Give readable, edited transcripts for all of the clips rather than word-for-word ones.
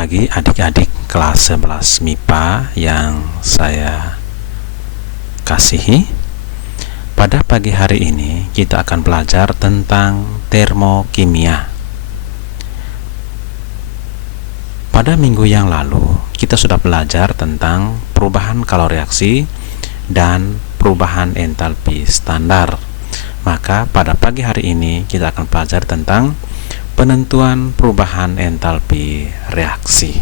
pagi adik-adik kelas 11 MIPA yang saya kasihi. Pada pagi hari ini kita akan belajar tentang termokimia. Pada minggu yang lalu kita sudah belajar tentang perubahan kalori reaksi dan perubahan entalpi standar. Maka pada pagi hari ini kita akan belajar tentang penentuan perubahan entalpi reaksi.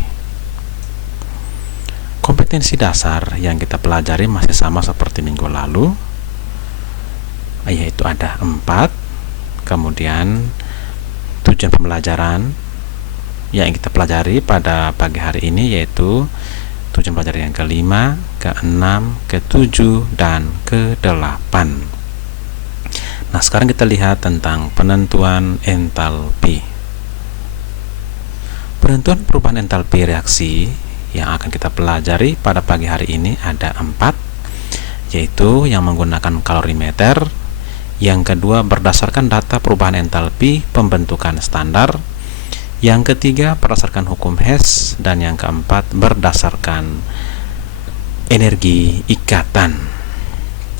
Kompetensi dasar yang kita pelajari masih sama seperti minggu lalu, yaitu ada 4. Kemudian tujuan pembelajaran yang kita pelajari pada pagi hari ini yaitu tujuan pelajaran yang ke-5, ke-6, ke-7, dan ke-8. Nah, sekarang kita lihat tentang penentuan entalpi. Penentuan perubahan entalpi reaksi yang akan kita pelajari pada pagi hari ini ada 4, yaitu yang menggunakan kalorimeter, yang kedua berdasarkan data perubahan entalpi pembentukan standar, yang ketiga berdasarkan hukum Hess, dan yang keempat berdasarkan energi ikatan.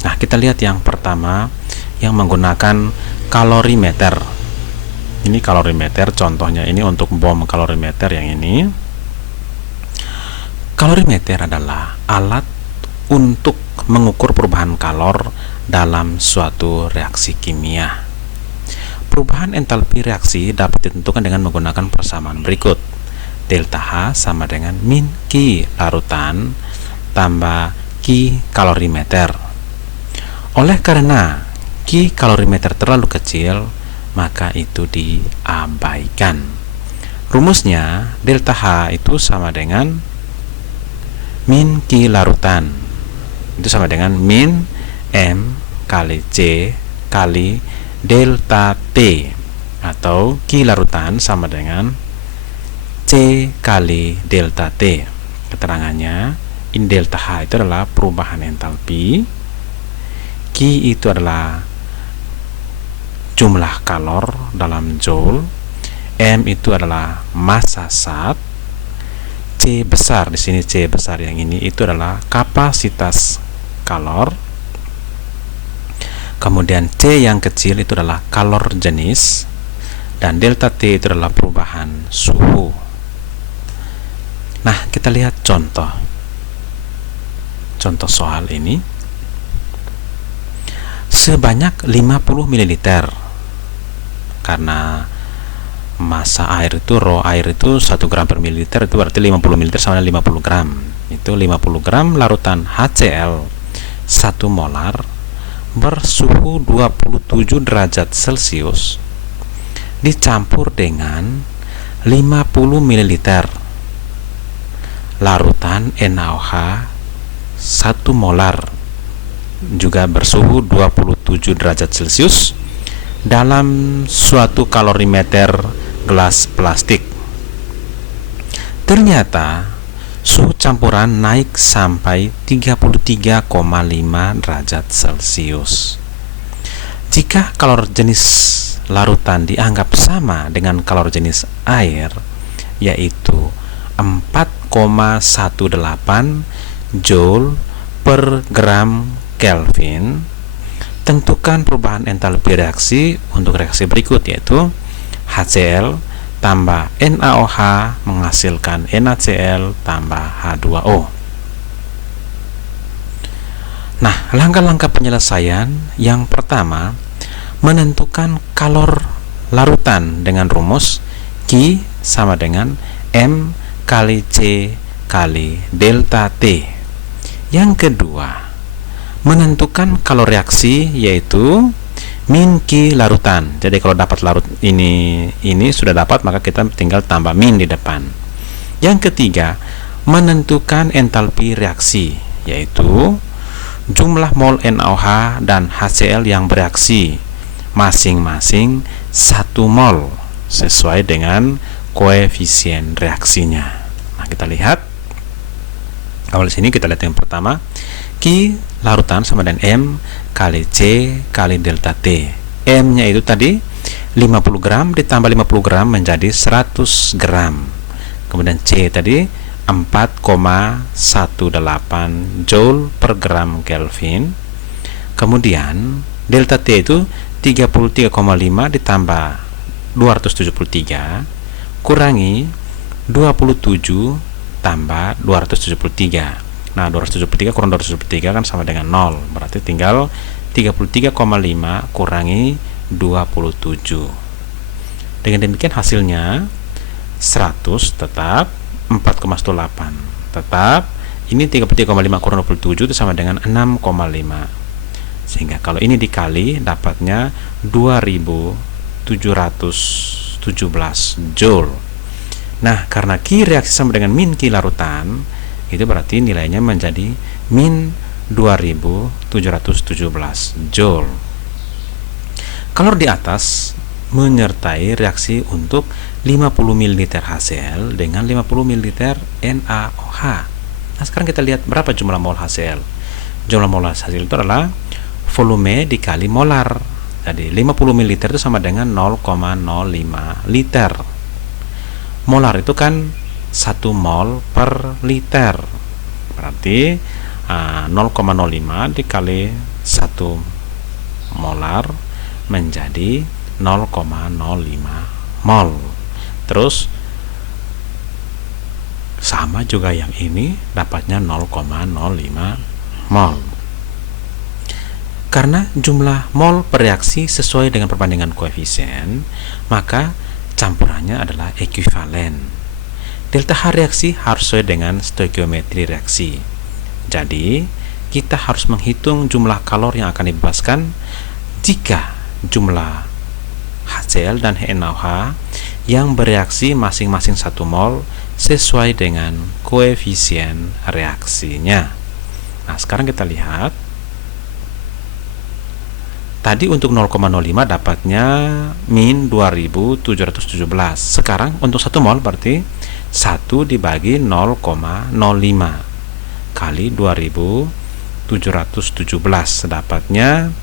Nah, kita lihat yang pertama yang menggunakan kalorimeter. Ini kalorimeter, contohnya ini untuk bom kalorimeter yang ini. Kalorimeter adalah alat untuk mengukur perubahan kalor dalam suatu reaksi kimia. Perubahan entalpi reaksi dapat ditentukan dengan menggunakan persamaan berikut. Delta H sama dengan min Q larutan tambah Q kalorimeter. Oleh karena Q kalorimeter terlalu kecil, maka itu diabaikan. Rumusnya delta H itu sama dengan min Q larutan, itu sama dengan min M kali C kali delta T, atau Q larutan sama dengan C kali delta T. Keterangannya, in delta H itu adalah perubahan entalpi, Q itu adalah jumlah kalor dalam joule, M itu adalah massa zat, C besar di sini, C besar yang ini itu adalah kapasitas kalor, kemudian C yang kecil itu adalah kalor jenis, dan delta T itu adalah perubahan suhu. Nah, kita lihat contoh soal ini. Sebanyak 50 ml, karena massa air itu, rho air itu 1 gram per mililiter, itu berarti 50 ml sama dengan 50 gram. Itu 50 gram larutan HCl 1 molar bersuhu 27 derajat Celcius dicampur dengan 50 ml larutan NaOH 1 molar juga bersuhu 27 derajat Celcius dalam suatu kalorimeter gelas plastik. Ternyata suhu campuran naik sampai 33,5 derajat Celcius. Jika kalor jenis larutan dianggap sama dengan kalor jenis air, yaitu 4,18 Joule per gram Kelvin, tentukan perubahan entalpi reaksi untuk reaksi berikut, yaitu HCl tambah NaOH menghasilkan NaCl tambah H2O. Nah, langkah-langkah penyelesaian yang pertama, menentukan kalor larutan dengan rumus Q sama dengan M kali C kali delta T. Yang kedua, menentukan kalor reaksi yaitu min Q larutan. Jadi kalau dapat larut ini sudah dapat, maka kita tinggal tambah min di depan. Yang ketiga, menentukan entalpi reaksi yaitu jumlah mol NaOH dan HCl yang bereaksi masing-masing 1 mol sesuai dengan koefisien reaksinya. Nah, kita lihat awal sini, kita lihat yang pertama, Q larutan sama dengan M kali C kali delta T. M nya itu tadi 50 gram ditambah 50 gram menjadi 100 gram Kemudian C tadi 4,18 Joule per gram Kelvin. Kemudian delta T itu 33,5 ditambah 273 kurangi 27 tambah 273. Nah, 273 kurang 273 kan sama dengan 0. Berarti tinggal 33,5 kurangi 27. Dengan demikian hasilnya 100 tetap 4,18. Tetap ini 33,5 kurang 27 itu sama dengan 6,5. Sehingga kalau ini dikali dapatnya 2717 Joule. Nah, karena Q reaksi sama dengan min Q larutan, itu berarti nilainya menjadi min 2717 Joule. Kalor di atas menyertai reaksi untuk 50 ml HCl dengan 50 ml NaOH. Nah, sekarang kita lihat berapa jumlah mol HCl. Jumlah mol HCl itu adalah volume dikali molar. Jadi 50 ml itu sama dengan 0,05 liter. Molar itu kan 1 mol per liter. Berarti 0,05 dikali 1 molar menjadi 0,05 mol. Terus sama juga yang ini dapatnya 0,05 mol. Karena jumlah mol per reaksi sesuai dengan perbandingan koefisien, maka campurannya adalah ekuivalen. Delta H reaksi harus sesuai dengan stoikiometri reaksi. Jadi, kita harus menghitung jumlah kalor yang akan dibebaskan jika jumlah HCl dan NaOH yang bereaksi masing-masing 1 mol sesuai dengan koefisien reaksinya. Nah, sekarang kita lihat. Tadi untuk 0,05 dapatnya min 2717. Sekarang untuk 1 mol berarti 1 dibagi 0,05 kali 2717 dapatnya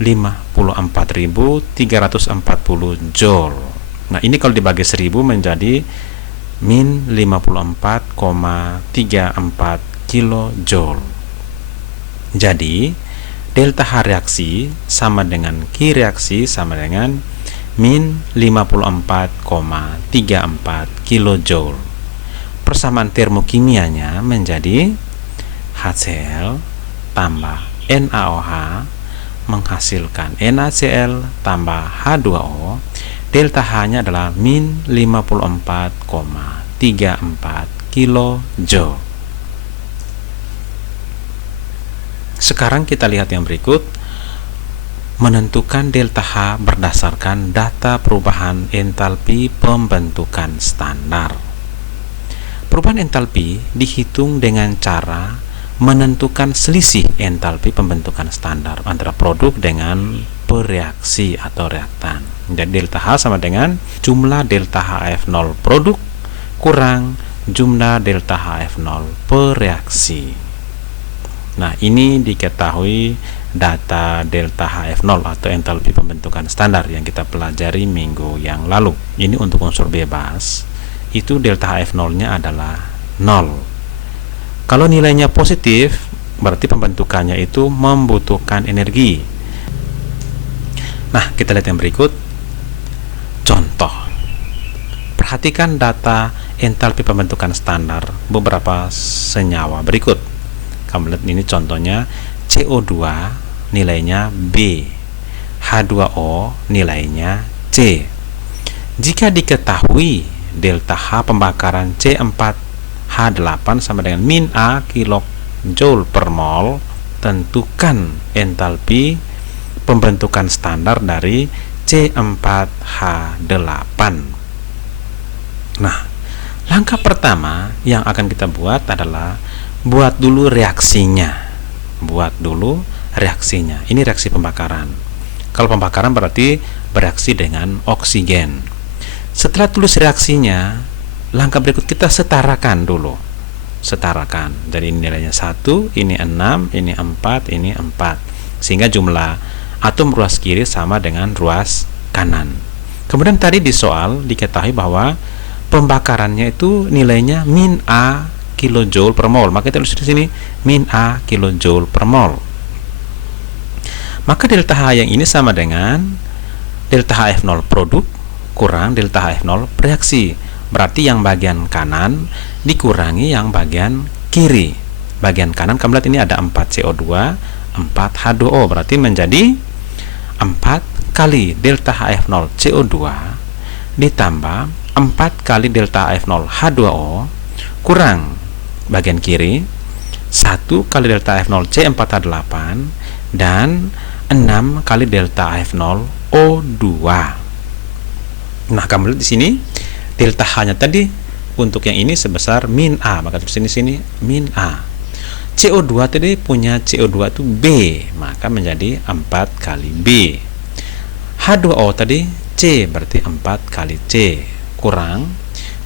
54.340 Joule. Nah, ini kalau dibagi 1000 menjadi min 54,34 kilojoule. Jadi delta H reaksi sama dengan Q reaksi sama dengan min 54,34 kilojoule. Persamaan termokimianya menjadi HCl tambah NaOH menghasilkan NaCl tambah H2O. Delta H-nya adalah min 54,34 kilojoule. Sekarang kita lihat yang berikut. Menentukan delta H berdasarkan data perubahan entalpi pembentukan standar. Perubahan entalpi dihitung dengan cara menentukan selisih entalpi pembentukan standar antara produk dengan bereaksi atau reaktan. Jadi delta H sama dengan jumlah delta HF0 produk kurang jumlah delta HF0 bereaksi. Nah, ini diketahui data delta HF0 atau entalpi pembentukan standar yang kita pelajari minggu yang lalu. Ini untuk unsur bebas, itu delta HF0-nya adalah 0. Kalau nilainya positif, berarti pembentukannya itu membutuhkan energi. Nah, kita lihat yang berikut. Contoh. Perhatikan data entalpi pembentukan standar beberapa senyawa berikut. Kamu lihat ini contohnya. CO2 nilainya B, H2O nilainya C. Jika diketahui delta H pembakaran C4H8 sama dengan min A kilojoule per mol, tentukan entalpi pembentukan standar dari C4H8. Nah, langkah pertama yang akan kita buat adalah buat dulu reaksinya. Ini reaksi pembakaran. Kalau pembakaran berarti bereaksi dengan oksigen. Setelah tulis reaksinya, langkah berikut kita setarakan dulu. Jadi ini nilainya 1, ini 6, ini 4, ini 4. Sehingga jumlah atom ruas kiri sama dengan ruas kanan. Kemudian tadi di soal diketahui bahwa pembakarannya itu nilainya min A kilojoule per mol. Maka kita tulis di sini min A kilojoule per mol. Maka delta H yang ini sama dengan delta HF0 produk kurang delta HF0 reaksi. Berarti yang bagian kanan dikurangi yang bagian kiri. Bagian kanan kamu lihat ini ada 4 CO2, 4 H2O. Berarti menjadi 4 kali delta HF0 CO2 ditambah 4 kali delta HF0 H2O kurang bagian kiri 1 kali delta HF0 C4H8 dan 6 kali delta HF0 O2. Nah, kamu lihat di sini delta H-nya tadi untuk yang ini sebesar min A, maka di sini min A. CO2 tadi punya CO2 itu B, maka menjadi 4 kali B. H2O tadi C, berarti 4 kali C kurang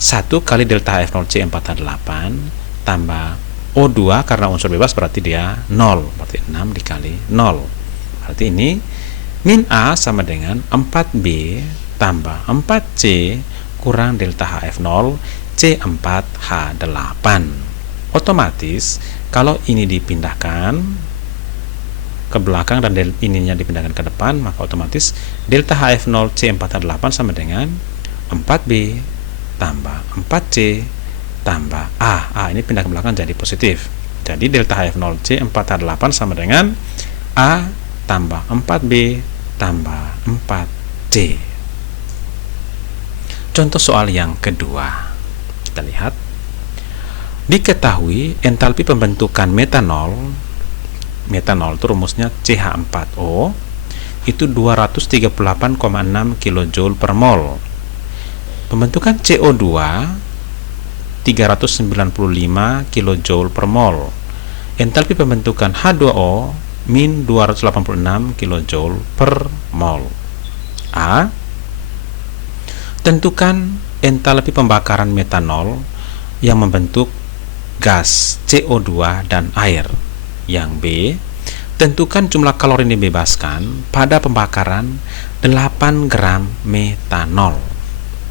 1 kali delta HF0 C4H8 tambah O2 karena unsur bebas berarti dia 0, berarti 6 dikali 0. Berarti ini min A sama dengan 4B tambah 4C kurang delta HF0 C4H8. Otomatis kalau ini dipindahkan ke belakang dan ininya dipindahkan ke depan, maka otomatis delta HF0 C4H8 sama dengan 4B tambah 4C tambah A. Ini pindah ke belakang jadi positif. Jadi delta HF0 C4H8 sama dengan A tambah 4B tambah 4C. Contoh soal yang kedua, kita lihat. Diketahui entalpi pembentukan metanol itu rumusnya CH4O itu 238,6 kJ per mol. Pembentukan CO2 395 kJ per mol. Entalpi pembentukan H2O min 286 kJ per mol. A. Tentukan entalpi pembakaran metanol yang membentuk gas CO2 dan air. Yang B, tentukan jumlah kalori yang dibebaskan pada pembakaran 8 gram metanol.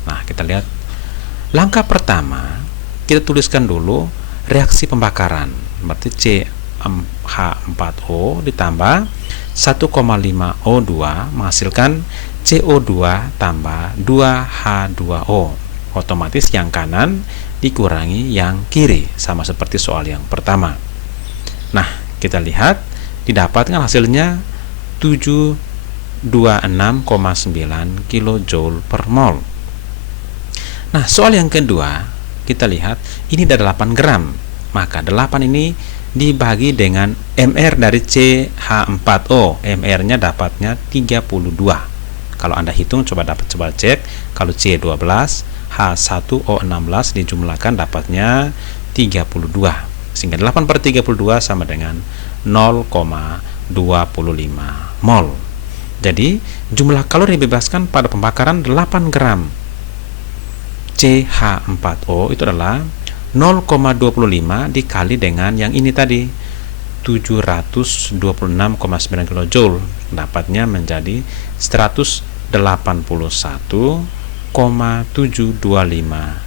Nah, kita lihat langkah pertama, kita tuliskan dulu reaksi pembakaran. Berarti CH4O ditambah 1,5 O2 menghasilkan CO2 tambah 2H2O. Otomatis yang kanan dikurangi yang kiri, sama seperti soal yang pertama. Nah, kita lihat didapatkan hasilnya 726,9 kJ per mol. Nah, soal yang kedua, kita lihat ini ada 8 gram. Maka 8 ini dibagi dengan MR dari CH4O. MR-nya dapatnya 32. Kalau Anda hitung coba cek. Kalau C12, H1O16 dijumlahkan dapatnya 32. Sehingga 8 per 32 sama dengan 0,25 mol. Jadi jumlah kalori dibebaskan pada pembakaran 8 gram CH4O itu adalah 0,25 dikali dengan yang ini tadi 726,9 kJ, dapatnya menjadi 181,725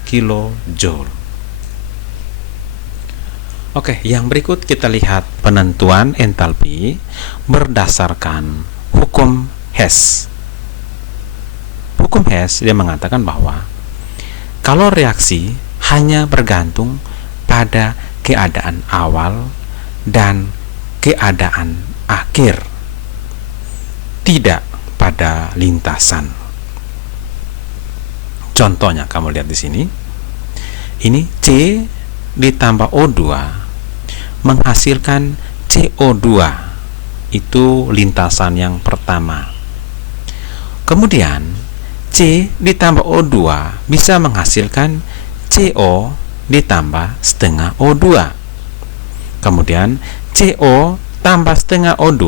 kJ. Oke, yang berikut kita lihat penentuan entalpi berdasarkan hukum Hess. Hukum Hess dia mengatakan bahwa kalau reaksi hanya bergantung pada keadaan awal dan keadaan akhir, tidak pada lintasan. Contohnya kamu lihat di sini. Ini C ditambah O2 menghasilkan CO2. Itu lintasan yang pertama. Kemudian C ditambah O2 bisa menghasilkan CO ditambah setengah O2. Kemudian CO tambah setengah O2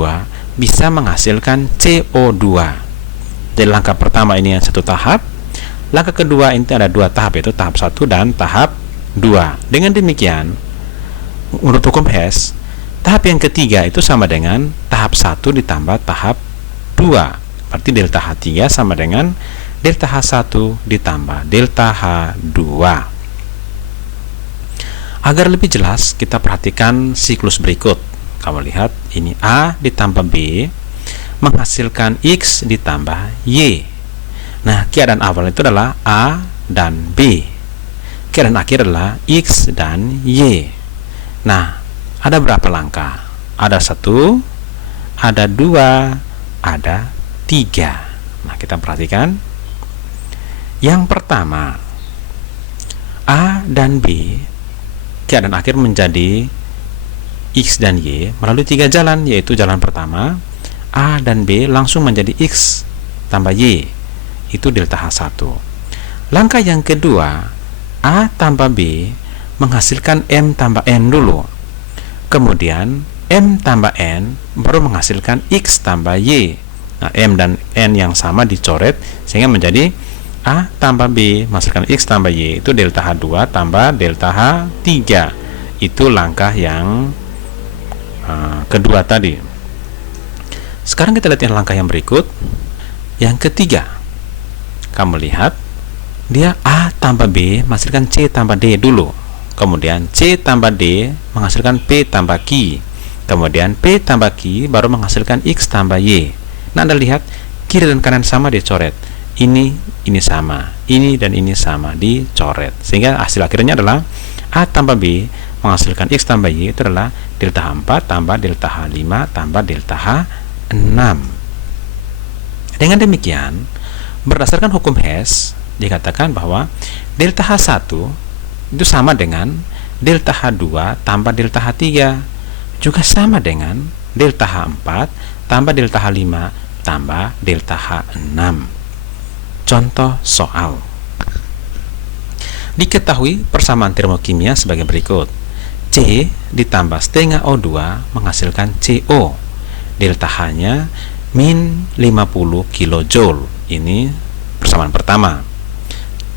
bisa menghasilkan CO2. Jadi langkah pertama ini yang satu tahap. Langkah kedua ini ada dua tahap, yaitu tahap 1 dan tahap 2. Dengan demikian, menurut hukum Hess, tahap yang ketiga itu sama dengan tahap 1 ditambah tahap 2. Berarti delta H3 sama dengan delta H1 ditambah delta H2. Agar lebih jelas, kita perhatikan siklus berikut. Kamu lihat, ini A ditambah B menghasilkan X ditambah Y. Nah, keadaan awal itu adalah A dan B. Keadaan akhir adalah X dan Y. Nah, ada berapa langkah? Ada 1, ada 2, ada 3. Nah, kita perhatikan. Yang pertama, A dan B, keadaan akhir menjadi X dan Y melalui 3 jalan, yaitu jalan pertama, A dan B langsung menjadi X tambah Y, itu delta H1. Langkah yang kedua, A tambah B menghasilkan M tambah N dulu. Kemudian M tambah N baru menghasilkan X tambah Y. Nah, M dan N yang sama dicoret sehingga menjadi A tambah B menghasilkan X tambah Y, itu delta H2 tambah delta H3. Itu langkah yang kedua tadi. Sekarang kita lihat yang langkah yang berikut. Yang ketiga, kamu lihat, dia A tambah B menghasilkan C tambah D dulu. Kemudian C tambah D menghasilkan P tambah Q. Kemudian P tambah Q baru menghasilkan X tambah Y. Nah, Anda lihat, kiri dan kanan sama dicoret. Ini sama, ini dan ini sama dicoret. Sehingga hasil akhirnya adalah A tambah B menghasilkan X tambah Y, itu adalah delta H4 tambah delta H5 tambah delta H6. Dengan demikian, berdasarkan hukum Hess, dikatakan bahwa delta H1 itu sama dengan delta H2 tambah delta H3, juga sama dengan delta H4 tambah delta H5 tambah delta H6. Contoh soal. Diketahui persamaan termokimia sebagai berikut. C ditambah setengah O2 menghasilkan CO. Delta H-nya min 50 kJ. Ini persamaan pertama.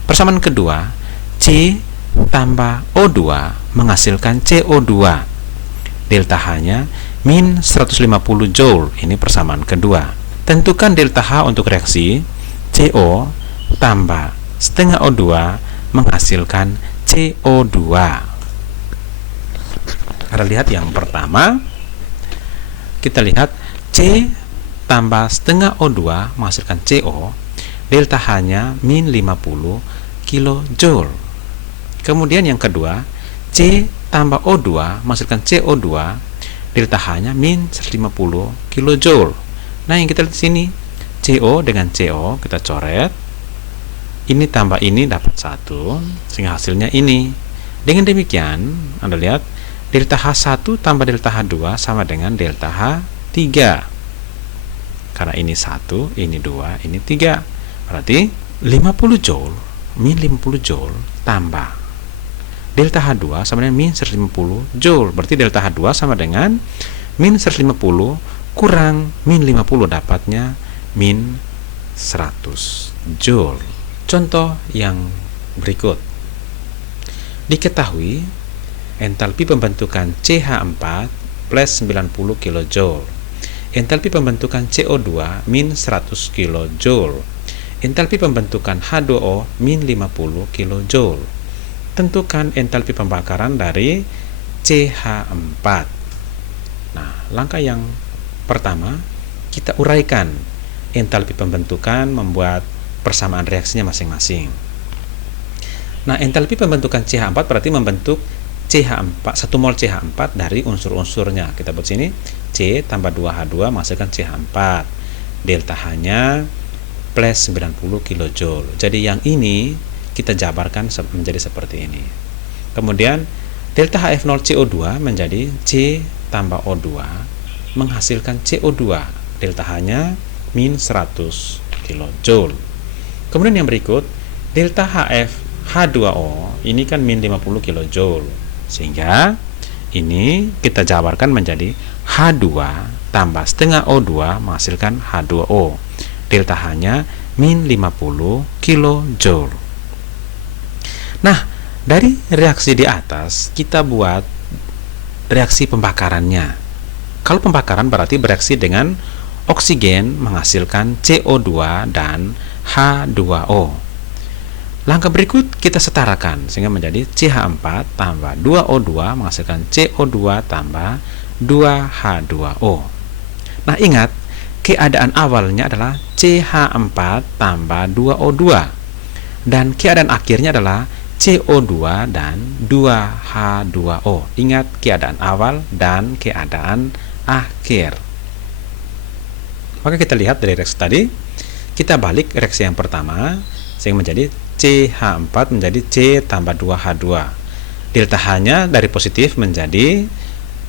Persamaan kedua, C tambah O2 menghasilkan CO2. Delta H-nya min 150 Joule. Ini persamaan kedua. Tentukan delta H untuk reaksi CO tambah setengah O2 menghasilkan CO2. Kita lihat yang pertama, kita lihat C tambah setengah O2 menghasilkan CO, delta H-nya min 50 kJ. Kemudian yang kedua, C tambah O2 menghasilkan CO2, delta H-nya min 150 kJ. Nah, yang kita lihat di sini, CO dengan CO kita coret. Ini tambah ini dapat 1, sehingga hasilnya ini. Dengan demikian, Anda lihat, delta H1 tambah delta H2 sama dengan delta H3. Karena ini 1, ini 2, ini 3. Berarti 50 Joule min 50 Joule tambah delta H2 sama dengan min 150 Joule. Berarti delta H2 sama dengan min 150 kurang min 50, dapatnya min 100 Joule. Contoh yang berikut. Diketahui entalpi pembentukan CH4 plus 90 kJ. Entalpi pembentukan CO2 min 100 kJ. Entalpi pembentukan H2O min 50 kJ. Tentukan entalpi pembakaran dari CH4. Nah, langkah yang pertama, kita uraikan entalpi pembentukan, membuat persamaan reaksinya masing-masing. Nah, entalpi pembentukan CH4 berarti membentuk CH4, 1 mol CH4 dari unsur-unsurnya. Kita buat sini, C tambah 2H2 menghasilkan CH4. Delta H-nya plus 90 kJ. Jadi yang ini kita jabarkan menjadi seperti ini. Kemudian delta HF0CO2 menjadi C tambah O2 menghasilkan CO2. Delta H-nya min 100 kJ. Kemudian yang berikut, delta HF H2O ini kan min 50 kJ. Sehingga ini kita jabarkan menjadi H2 tambah setengah O2 menghasilkan H2O. Delta H-nya min 50 kJ. Nah, dari reaksi di atas kita buat reaksi pembakarannya. Kalau pembakaran berarti bereaksi dengan oksigen menghasilkan CO2 dan H2O. Langkah berikut kita setarakan sehingga menjadi CH4 tambah 2O2 menghasilkan CO2 tambah 2H2O. Nah, ingat, keadaan awalnya adalah CH4 tambah 2O2 dan keadaan akhirnya adalah CO2 dan 2H2O. Ingat, keadaan awal dan keadaan akhir. Maka kita lihat dari reaksi tadi, kita balik reaksi yang pertama sehingga menjadi CH4 menjadi C tambah 2H2. Delta H-nya dari positif menjadi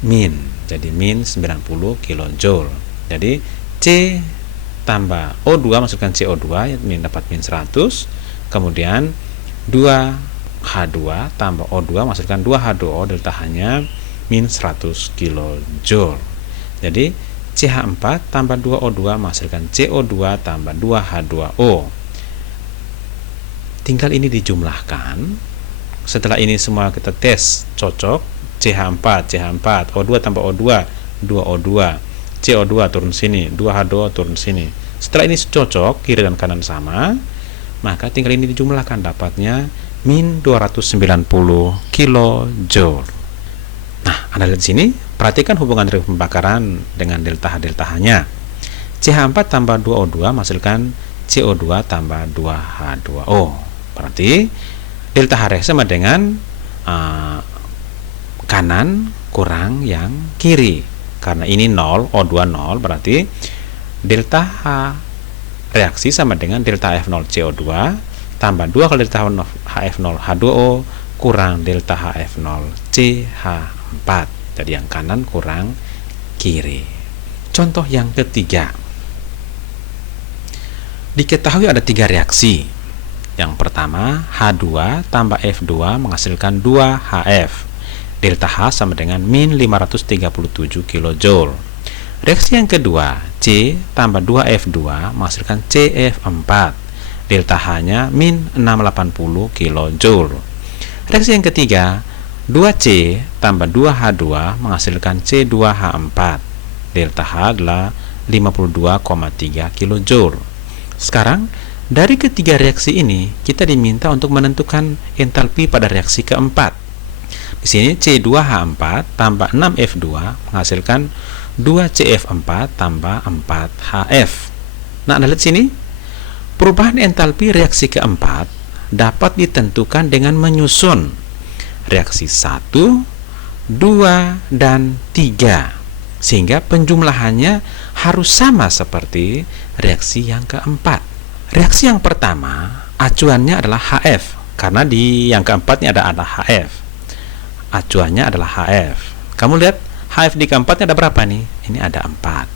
min, jadi min 90 kJ. Jadi C tambah O2 masukkan CO2, min dapat min 100. Kemudian 2H2 tambah O2 masukkan 2H2O, delta H-nya min 100 kJ. Jadi CH4 tambah 2O2 menghasilkan CO2 tambah 2H2O. Tinggal ini dijumlahkan. Setelah ini semua kita tes cocok, CH4, O2 tambah O2, 2O2, CO2 turun sini, 2H2O turun sini. Setelah ini cocok, kiri dan kanan sama, maka tinggal ini dijumlahkan, dapatnya min 290 kJ. Nah, Anda lihat di sini, perhatikan hubungan dari pembakaran dengan delta H-nya. CH4 tambah 2O2 menghasilkan CO2 tambah 2H2O. Berarti delta H sama dengan kanan kurang yang kiri. Karena ini 0, O2 0, berarti delta H reaksi sama dengan delta HF0 CO2 tambah 2 kali delta HF0 H2O kurang delta HF0 CH4. Jadi yang kanan kurang kiri. Contoh yang ketiga. Diketahui ada 3 reaksi. Yang pertama, H2 tambah F2 menghasilkan 2HF. Delta H sama dengan min 537 kJ. Reaksi yang kedua, C tambah 2F2 menghasilkan CF4. Delta H-nya min 680 kJ. Reaksi yang ketiga, 2C tambah 2H2 menghasilkan C2H4. Delta H adalah 52,3 kJ. Sekarang, dari ketiga reaksi ini, kita diminta untuk menentukan entalpi pada reaksi keempat. Di sini C2H4 tambah 6F2 menghasilkan 2CF4 tambah 4HF. Nah, Anda lihat sini, perubahan entalpi reaksi keempat dapat ditentukan dengan menyusun reaksi 1, 2, dan 3, sehingga penjumlahannya harus sama seperti reaksi yang keempat. Reaksi yang pertama, acuannya adalah HF, karena di yang keempatnya ada HF. Acuannya adalah HF. Kamu lihat, HF di keempatnya ada berapa nih? Ini ada 4.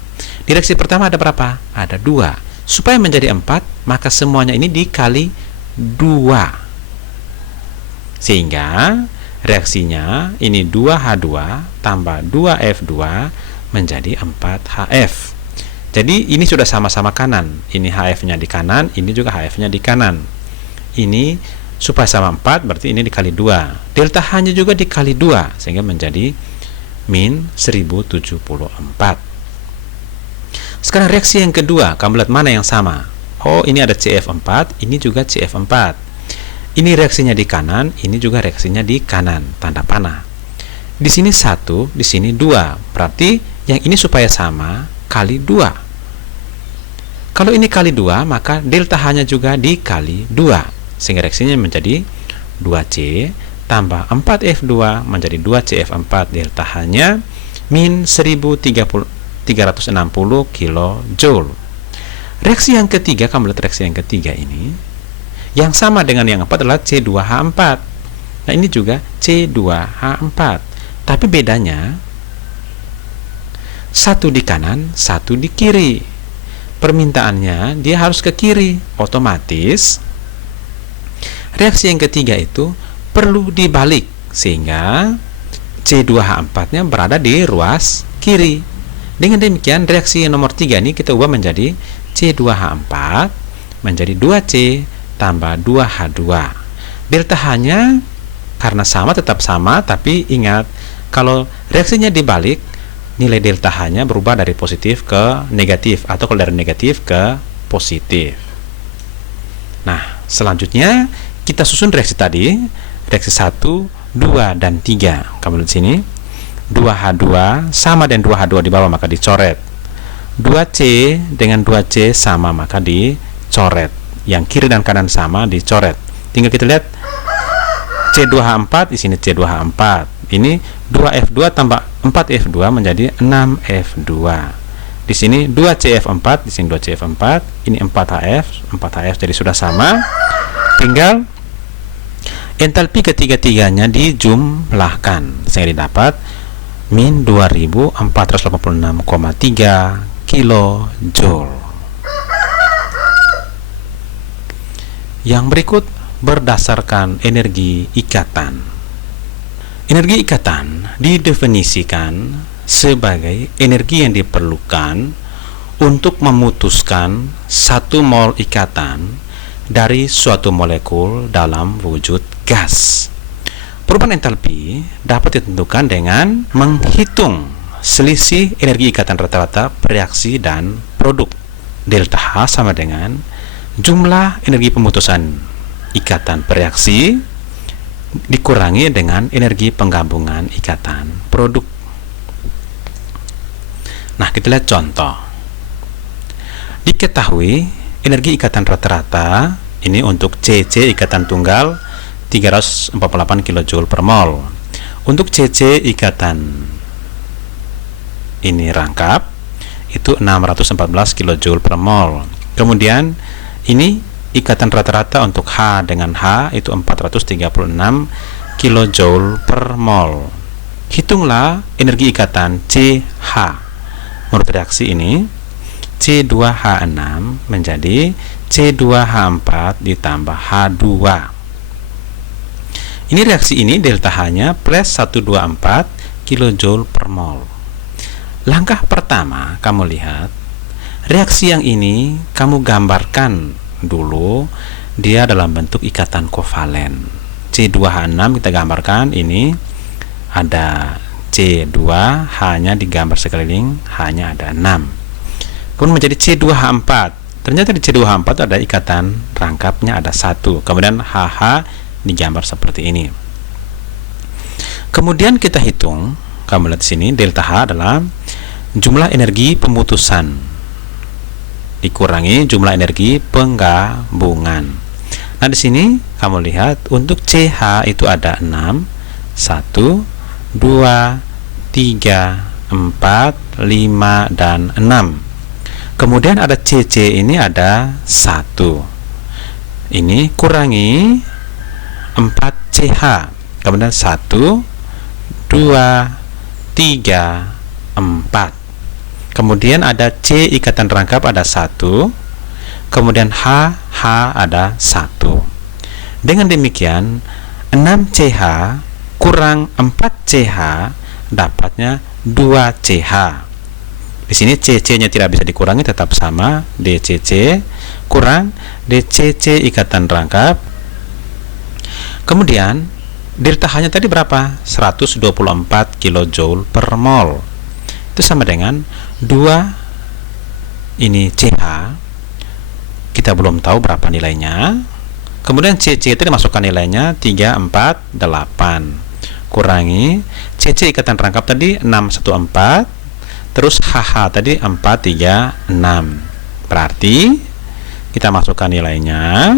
Di reaksi pertama ada berapa? Ada 2. Supaya menjadi 4, maka semuanya ini dikali 2. Sehingga reaksinya ini 2H2 tambah 2F2 menjadi 4HF. Jadi ini sudah sama-sama kanan. Ini HF-nya di kanan, ini juga HF-nya di kanan. Ini supaya sama 4, berarti ini dikali 2. Delta H-nya juga dikali 2, sehingga menjadi min 1074. Sekarang reaksi yang kedua, kamu lihat mana yang sama. Oh, ini ada CF4, ini juga CF4. Ini reaksinya di kanan, ini juga reaksinya di kanan, tanda panah. Di sini 1, di sini 2. Berarti yang ini supaya sama kali 2. Kalau ini kali 2, maka delta H-nya juga dikali 2, sehingga reaksinya menjadi 2C tambah 4F2 menjadi 2CF4, delta H-nya min 1360 kJ. Reaksi yang ketiga, kamu lihat reaksi yang ketiga ini, yang sama dengan yang keempat adalah C2H4. Nah, ini juga C2H4. Tapi bedanya, satu di kanan, satu di kiri. Permintaannya dia harus ke kiri, otomatis reaksi yang ketiga itu perlu dibalik sehingga C2H4 nya berada di ruas kiri. Dengan demikian reaksi nomor 3 ini kita ubah menjadi C2H4 menjadi 2C tambah 2H2. Delta H nya karena sama tetap sama, tapi ingat kalau reaksinya dibalik, nilai delta H-nya berubah dari positif ke negatif, atau kalau dari negatif ke positif. Nah, selanjutnya kita susun reaksi tadi, reaksi 1, 2, dan 3. Kamu lihat sini, 2H2 sama dengan 2H2 di bawah, maka dicoret. 2C dengan 2C sama, maka dicoret. Yang kiri dan kanan sama, dicoret. Tinggal kita lihat C2H4, di sini C2H4. Ini 2F2 tambah 4F2 menjadi 6F2. Di sini 2CF4, di sini 2CF4, ini 4HF jadi sudah sama. Tinggal entalpi ketiga-tiganya dijumlahkan sehingga didapat min 2486,3 kilojoule. Yang berikut berdasarkan energi ikatan. Energi ikatan didefinisikan sebagai energi yang diperlukan untuk memutuskan 1 mol ikatan dari suatu molekul dalam wujud gas. Perubahan entalpi dapat ditentukan dengan menghitung selisih energi ikatan rata-rata bereaksi dan produk. Delta H sama dengan jumlah energi pemutusan ikatan bereaksi dikurangi dengan energi penggabungan ikatan produk. Nah, kita lihat contoh. Diketahui energi ikatan rata-rata ini untuk CC ikatan tunggal 348 kJ per mol. Untuk CC ikatan ini rangkap itu 614 kJ per mol. Kemudian ini ikatan rata-rata untuk H dengan H itu 436 kJ per mol. Hitunglah energi ikatan CH. Menurut reaksi ini C2H6 menjadi C2H4 ditambah H2. Ini reaksi ini delta H-nya plus 124 kJ per mol. Langkah pertama, kamu lihat reaksi yang ini kamu gambarkan dulu, dia dalam bentuk ikatan kovalen. C2H6 kita gambarkan, ini ada C2, H-nya digambar sekeliling, H-nya ada 6. Kemudian menjadi C2H4. Ternyata di C2H4 ada ikatan rangkapnya ada 1. Kemudian HH digambar seperti ini. Kemudian kita hitung, kamu lihat di sini delta H adalah jumlah energi pemutusan dikurangi jumlah energi penggabungan. Nah, di sini kamu lihat untuk CH itu ada 6, 1, 2, 3, 4, 5, dan 6. Kemudian ada CC ini ada 1. Ini kurangi 4CH. Kemudian 1, 2, 3, 4. Kemudian ada C ikatan rangkap ada 1. Kemudian H ada 1. Dengan demikian 6CH kurang 4CH dapatnya 2CH. Di sini CC-nya tidak bisa dikurangi, tetap sama, DCC kurang DCC ikatan rangkap. Kemudian delta H-nya tadi berapa? 124 kJ per mol. Itu sama dengan 2 ini CH. Kita belum tahu berapa nilainya. Kemudian CC itu dimasukkan nilainya 348 kurangi CC ikatan rangkap tadi 614, terus HH tadi 436. Berarti kita masukkan nilainya.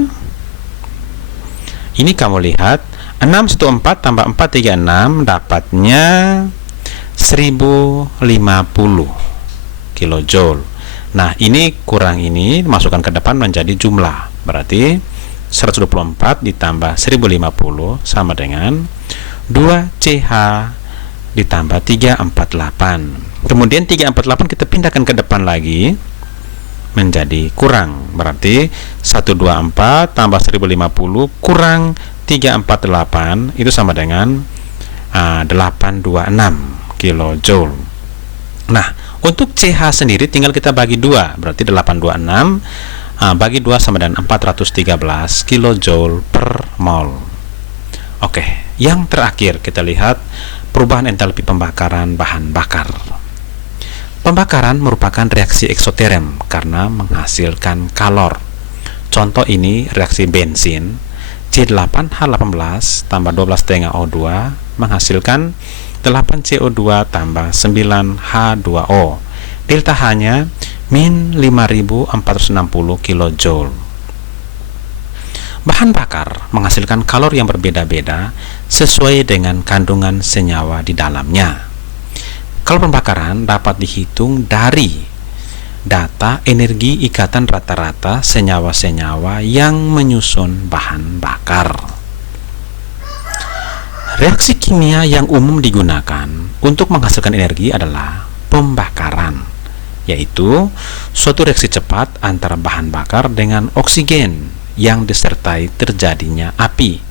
Ini kamu lihat 614 tambah 436 dapatnya 1050 kJ. Nah, ini kurang ini masukkan ke depan menjadi jumlah. Berarti 124 ditambah 1050 sama dengan 2CH ditambah 348. Kemudian 348 kita pindahkan ke depan lagi menjadi kurang. Berarti 124 tambah 1050 kurang 348 itu sama dengan 826 kJ. Nah, untuk CH sendiri tinggal kita bagi 2, berarti 826 bagi 2 sama dengan 413 kJ per mol. Oke, yang terakhir kita lihat perubahan entalpi pembakaran bahan bakar. Pembakaran merupakan reaksi eksoterm karena menghasilkan kalor. Contoh ini reaksi bensin, C8H18 tambah 12,5O2 menghasilkan 8 CO2 tambah 9 H2O. Delta H-nya min 5460 kJ. Bahan bakar menghasilkan kalori yang berbeda-beda sesuai dengan kandungan senyawa di dalamnya. Kalori pembakaran dapat dihitung dari data energi ikatan rata-rata senyawa-senyawa yang menyusun bahan bakar. Reaksi kimia yang umum digunakan untuk menghasilkan energi adalah pembakaran, yaitu suatu reaksi cepat antara bahan bakar dengan oksigen yang disertai terjadinya api.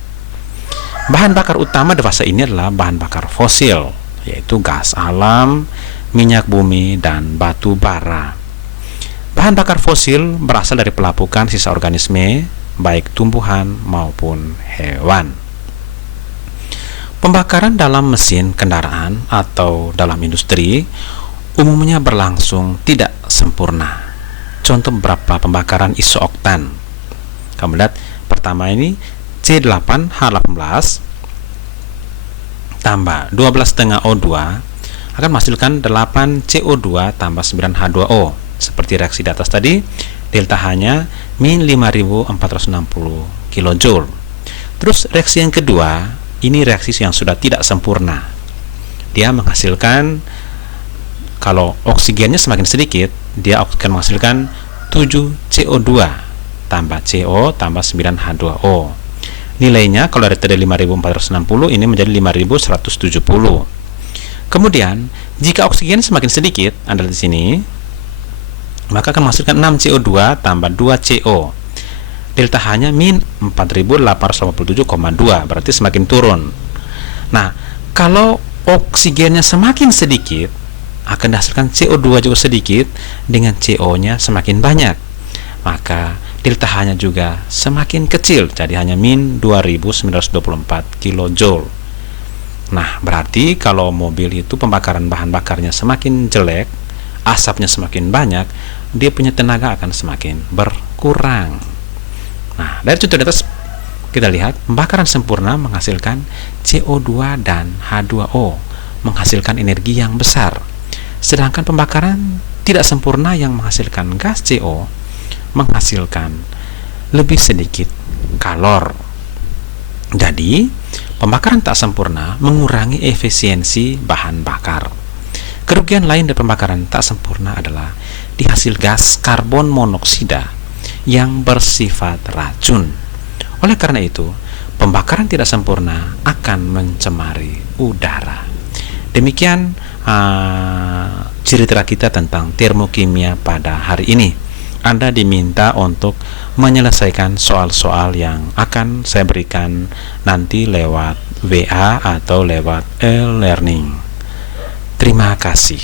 Bahan bakar utama di fase ini adalah bahan bakar fosil, yaitu gas alam, minyak bumi, dan batu bara. Bahan bakar fosil berasal dari pelapukan sisa organisme, baik tumbuhan maupun hewan. Pembakaran dalam mesin kendaraan atau dalam industri umumnya berlangsung tidak sempurna. Contoh beberapa pembakaran isooktan. Kamu lihat, pertama ini C8H18 tambah 12,5O2 akan menghasilkan 8 CO2 tambah 9 H2O. Seperti reaksi di atas tadi, delta H-nya min 5460 kJ. Terus reaksi yang kedua, ini reaksi yang sudah tidak sempurna. Dia menghasilkan, kalau oksigennya semakin sedikit, dia akan menghasilkan 7 CO2 tambah CO tambah 9 H2O. Nilainya kalau dari tadi 5460 ini menjadi 5170. Kemudian jika oksigen semakin sedikit adalah di sini, maka akan menghasilkan 6 CO2 tambah 2 CO. Delta H-nya min 4887,2, berarti semakin turun. Nah, kalau oksigennya semakin sedikit, akan dihasilkan CO2 juga sedikit dengan CO-nya semakin banyak. Maka delta H-nya juga semakin kecil, jadi hanya min 2924 kJ. Nah, berarti kalau mobil itu pembakaran bahan bakarnya semakin jelek, asapnya semakin banyak, dia punya tenaga akan semakin berkurang. Nah, dari contoh di atas kita lihat pembakaran sempurna menghasilkan CO2 dan H2O, menghasilkan energi yang besar. Sedangkan pembakaran tidak sempurna yang menghasilkan gas CO menghasilkan lebih sedikit kalor. Jadi, pembakaran tak sempurna mengurangi efisiensi bahan bakar. Kerugian lain dari pembakaran tak sempurna adalah dihasil gas karbon monoksida yang bersifat racun. Oleh karena itu, pembakaran tidak sempurna akan mencemari udara. Demikian cerita kita tentang termokimia pada hari ini. Anda diminta untuk menyelesaikan soal-soal yang akan saya berikan nanti lewat WA atau lewat e-learning. Terima kasih.